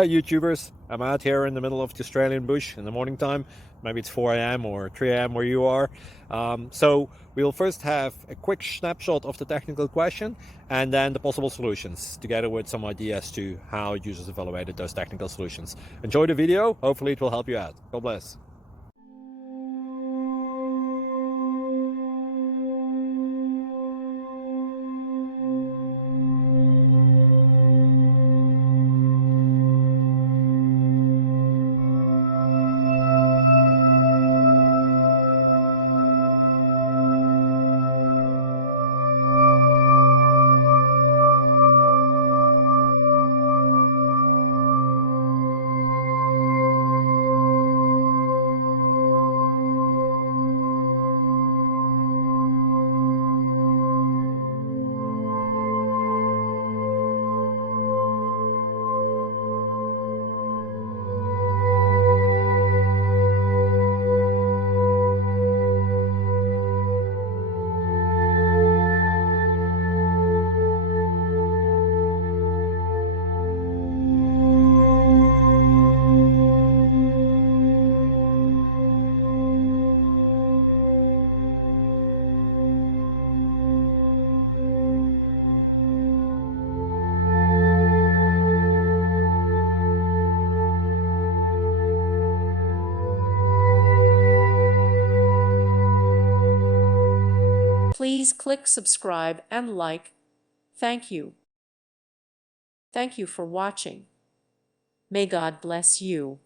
Hi YouTubers, I'm out here in the middle of the Australian bush in the morning time. Maybe it's 4 a.m. or 3 a.m. where you are. So we'll first have a quick snapshot of the technical question and then the possible solutions, together with some ideas to how users evaluated those technical solutions. Enjoy the video, hopefully it will help you out. God bless. Please click subscribe and like. Thank you. Thank you for watching. May God bless you.